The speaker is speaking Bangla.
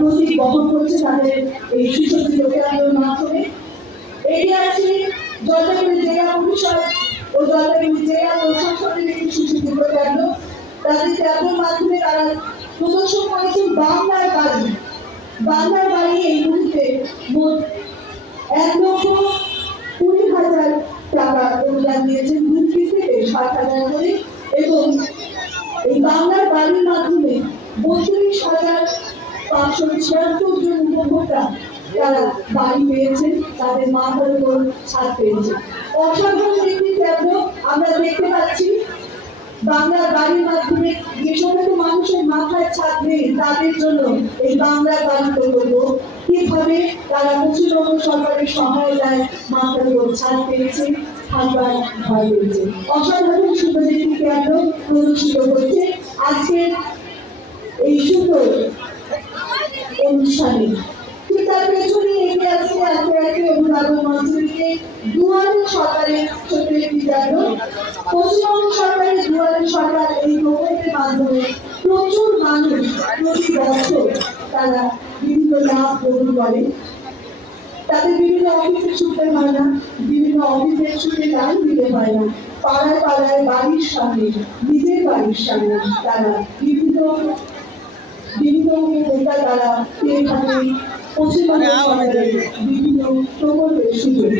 প্রতীক বহন করছে তাদের এই সুসজ্জিত কেন্দ্রের মাধ্যমে। এগিয়ে আছে জলপাইগুড়ি জেলা পরিষদ ও জলপাইগুড়ি জেলা প্রশাসনের একটি সুসজ্জিত কেন্দ্র। তাদের কেন্দ্রের মাধ্যমে তারা প্রদর্শন করেছেন বাংলার বাড়ি। বাংলার বাড়ি এই মুহূর্তে মোট 1,20,000 টাকা অনুদান দিয়েছেন, 2 কিস্তিতে 60,000 করে, এবং এই বাংলার বাড়ির মাধ্যমে 32,576 জন উপভোক্তা তারা বাড়ি পেয়েছেন, তাদের মাথার উপর ছাদ পেয়েছে। অসাধারণ একটি কেন্দ্র আমরা দেখতে পাচ্ছি। বাংলার বাড়ির মাধ্যমে যে সমস্ত মানুষের মাথায় ছাদ নেই তাদের জন্য এই বাংলার বাড়ি প্রকল্প, কিভাবে তারা পশ্চিমবঙ্গ সরকারের সহায়তায় মাথার উপর ছাদ পেয়েছে, থাকবার ঘর পেয়েছে। অসাধারণ সুন্দর একটি কেন্দ্র প্রদর্শিত হচ্ছে আজকের এই সুন্দর অনুষ্ঠানে। ঠিক তার পেছনে এগিয়ে আসছে আজকে একটি অভিভাবক মঞ্চ থেকে দুয়ারে সরকারের ছোট্ট একটি কেন্দ্র। পশ্চিমবঙ্গ সরকারের দুয়ারে সরকার এই প্রকল্পের মাধ্যমে প্রচুর মানুষ প্রতি বছর তারা বিভিন্ন লাভ গ্রহণ করে। তাদের বিভিন্ন অফিসে ছুটতে হয় না, বিভিন্ন অফিসের ছুটে লাইন দিতে হয় না, পাড়ায় পাড়ায় বাড়ির সামনে, নিজের বাড়ির সামনে তারা বিভিন্ন উপকার তারা পেয়ে থাকে পশ্চিমবঙ্গ সরকারের বিভিন্ন প্রকল্পের সুযোগ।